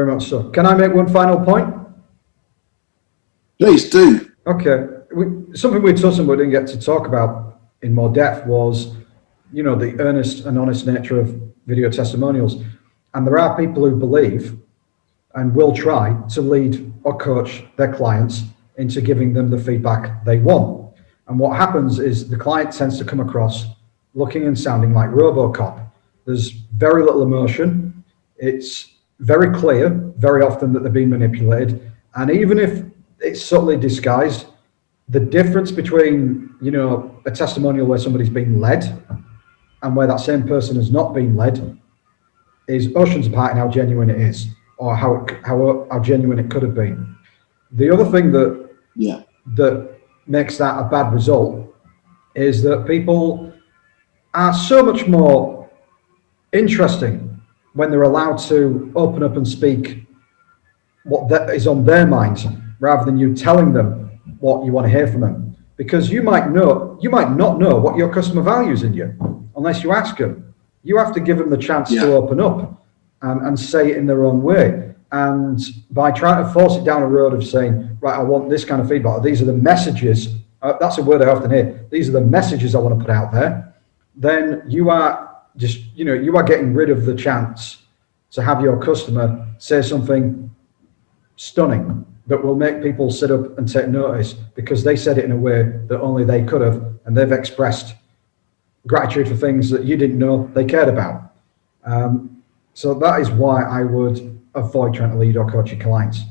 Very much so. Can I make one final point? Please do. Okay. Something we touched on but didn't get to talk about in more depth was, you know, the earnest and honest nature of video testimonials. And there are people who believe and will try to lead or coach their clients into giving them the feedback they want. And what happens is the client tends to come across looking and sounding like RoboCop. There's very little emotion. It's very clear, very often, that they're being manipulated. And even if it's subtly disguised, the difference between, you know, a testimonial where somebody's being led and where that same person has not been led is oceans apart in how genuine it is, or how genuine it could have been. The other thing that makes that a bad result is that people are so much more interesting when they're allowed to open up and speak what that is on their minds, rather than you telling them what you want to hear from them. Because you might not know what your customer values in you unless you ask them. You have to give them the chance to open up and say it in their own way. And by trying to force it down a road of saying, right, I want this kind of feedback, or these are the messages, that's a word I often hear, these are the messages I want to put out there, then you are just, you know, you are getting rid of the chance to have your customer say something stunning that will make people sit up and take notice because they said it in a way that only they could have, and they've expressed gratitude for things that you didn't know they cared about. So that is why I would avoid trying to lead or coach your clients.